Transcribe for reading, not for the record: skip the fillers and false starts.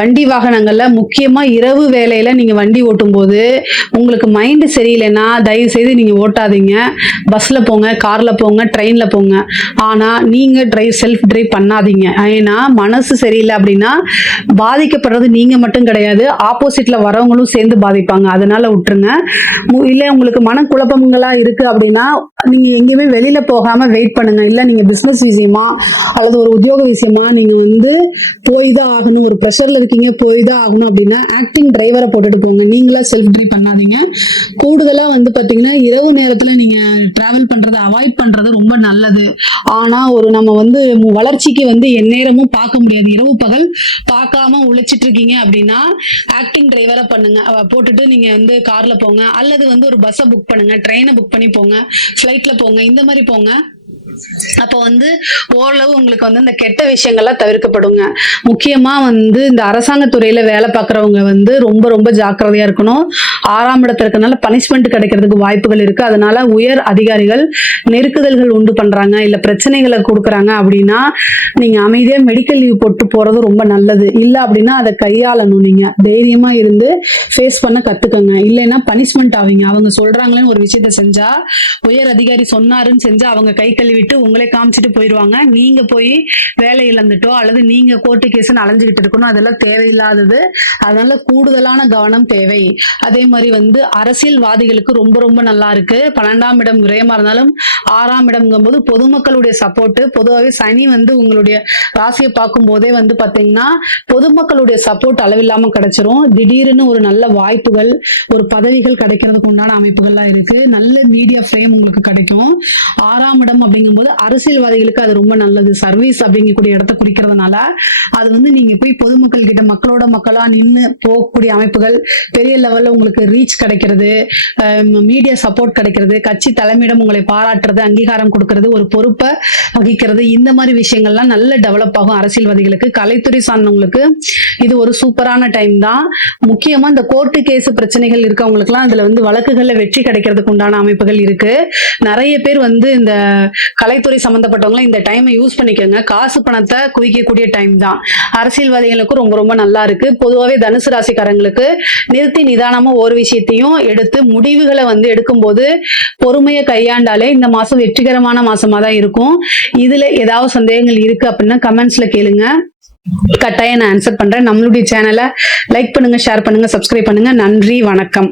வண்டி வாகனங்கள்ல முக்கியமா இரவு வேலையில நீங்க வண்டி ஓட்டும் போது உங்களுக்கு மைண்ட் சரியில்லைன்னா தயவு செய்து நீங்க ஓட்டாதீங்க. பஸ்ல போங்க, கார்ல போங்க, ட்ரெயின்ல போங்க. ஆனா நீங்க செல்ஃப் டிரைவ் பண்ணாதீங்க. ஏன்னா மனசு சரியில்லை அப்படின்னா பாதிக்கப்படுறது நீங்க மட்டும் கிடையாது, ஆப்போசிட்ல வரவங்களும் சேர்ந்து பாதிப்பாங்க. அதனால விட்டுருங்க. இல்ல உங்களுக்கு மனக்குழப்பங்களா இருக்கு அப்படின்னா நீங்க எங்கேயுமே வெளியில போகாம வெயிட் பண்ணுங்க. இல்ல நீங்க பிசினஸ் விஷயமா அல்லது ஒரு உத்தியோக விஷயமா நீங்க போய் தான் ஆகணும், ஒரு ப்ரெஷர்ல இருக்கீங்க, போய் தான் ஆகணும் அப்படின்னா ஆக்டிங் டிரைவரை போட்டுட்டு போங்க. நீங்களா செல்ஃப் டிரைவ் பண்ணாதீங்க. கூடுதலா பாத்தீங்கன்னா இரவு நேரத்துல நீங்க டிராவல் பண்றதை அவாய்ட் பண்றது ரொம்ப நல்லது. ஆனா நம்ம வளர்ச்சிக்கு எந்நேரமும் பார்க்க முடியாது. இரவு பகல் பார்க்காம உழைச்சிட்டு இருக்கீங்க அப்படின்னா ஆக்டிங் டிரைவரை பண்ணுங்க. போட்டுட்டு நீங்க கார்ல போங்க, அல்லது ஒரு பஸ்ஸை புக் பண்ணுங்க, ட்ரெயினை புக் பண்ணி போங்க, ஃபிளைட்ல போங்க, இந்த மாதிரி போங்க. அப்ப ஓரளவு உங்களுக்கு இந்த கெட்ட விஷயங்கள்லாம் தவிர்க்கப்படுங்க. முக்கியமா இந்த அரசாங்க துறையில வேலை பார்க்கறவங்க ரொம்ப ரொம்ப ஜாக்கிரதையா இருக்கணும். 6ஆம் இடத்துல இருக்கனால பனிஷ்மெண்ட் கிடைக்கிறதுக்கு வாய்ப்புகள் இருக்கு. அதனால உயர் அதிகாரிகள் நெருக்குதல்கள் உண்டு பண்றாங்க, இல்ல பிரச்சனைகளை கொடுக்குறாங்க அப்படின்னா நீங்க அமைதியா மெடிக்கல் லீவ் போட்டு போறது ரொம்ப நல்லது. இல்ல அப்படின்னா அதை கையாளணும். நீங்க தைரியமா இருந்து ஃபேஸ் பண்ண கத்துக்கங்க. இல்லைன்னா பனிஷ்மெண்ட் ஆவீங்க. அவங்க சொல்றாங்களேன்னு ஒரு விஷயத்த செஞ்சா, உயர் அதிகாரி சொன்னாருன்னு செஞ்சா அவங்க கை கழுவிட்டு உங்களை காமிச்சிட்டு போயிடுவாங்க. நீங்க போய் வேலை இழந்துட்டோ அல்லது நீங்க கோர்ட்டு கேஸ்ன்னு அலைஞ்சுக்கிட்டு இருக்கணும். அதெல்லாம் தேவையில்லாதது. அதனால கூடுதலான கவனம் தேவை. அதே மாதிரி அரசியல்வாதிகளுக்கு ரொம்ப ரொம்ப நல்லா இருக்கு. 12ஆம் இடம் விரயமா இருந்தாலும் 6ஆம் இடம்ங்கும் போது பொதுமக்களுடைய சப்போர்ட். பொதுவாகவே சனி உங்களுடைய ராசியை பார்க்கும் போதே பாத்தீங்கன்னா பொதுமக்களுடைய சப்போர்ட் அளவில்லாம கிடைச்சிரும். திடீர்னு ஒரு நல்ல வாய்ப்புகள், ஒரு பதவிகள் கிடைக்கிறதுக்கு உண்டான அமைப்புகள்லாம் இருக்கு. நல்ல மீடியா ஃப்ரேம் உங்களுக்கு கிடைக்கும். 6ஆம் இடம் அப்படிங்கும்போது அரசியல்வாதிகளுக்கு அது ரொம்ப நல்லது. சர்வீஸ் அப்படிங்கக்கூடிய இடத்தை குறிக்கிறதுனால அது நீங்க போய் பொதுமக்கள் கிட்ட மக்களோட மக்களா நின்று போகக்கூடிய அமைப்புகள், பெரிய லெவல்ல உங்களுக்கு ரீச் கிடைக்கிறது, மீடியா சப்போர்ட் கிடைக்கிறது, கட்சி தலைமையிடம் உங்களை பாராட்டுறது, அங்கீகாரம் கொடுக்கிறது, ஒரு பொறுப்பை வகிக்கிறது, இந்த மாதிரி விஷயங்கள்லாம் நல்ல டெவலப் ஆகும். அரசியல்வாதிகளுக்கு, கலைத்துறை சார்ந்தவங்களுக்கு இது ஒரு சூப்பரான டைம் தான். முக்கியமா இந்த கோர்ட்டு கேஸ் பிரச்சனைகள் இருக்கவங்களுக்குலாம் அதுல வழக்குகள்ல வெற்றி கிடைக்கிறதுக்கு உண்டான அமைப்புகள் இருக்கு. நிறைய பேர் இந்த கலைத்துறை சம்பந்தப்பட்டவங்க இந்த டைமை யூஸ் பண்ணிக்கோங்க. காசு பணத்தை குவிக்கக்கூடிய டைம் தான். அரசியல்வாதிகளுக்கும் ரொம்ப ரொம்ப நல்லா இருக்கு. பொதுவாகவே தனுசு ராசிக்காரங்களுக்கு நிறுத்தி நிதானமா ஒரு விஷயத்தையும் எடுத்து முடிவுகளை எடுக்கும் போது பொறுமையை கையாண்டாலே இந்த மாசம் வெற்றிகரமான மாசமா தான் இருக்கும். இதுல ஏதாவது சந்தேகங்கள் இருக்கு அப்படின்னா கமெண்ட்ஸ்ல கேளுங்க, கட்டாயம் நான் ஆன்சர் பண்றேன். நம்மளுடைய சேனலை லைக் பண்ணுங்க, ஷேர் பண்ணுங்க, சப்ஸ்கிரைப் பண்ணுங்க. நன்றி, வணக்கம்.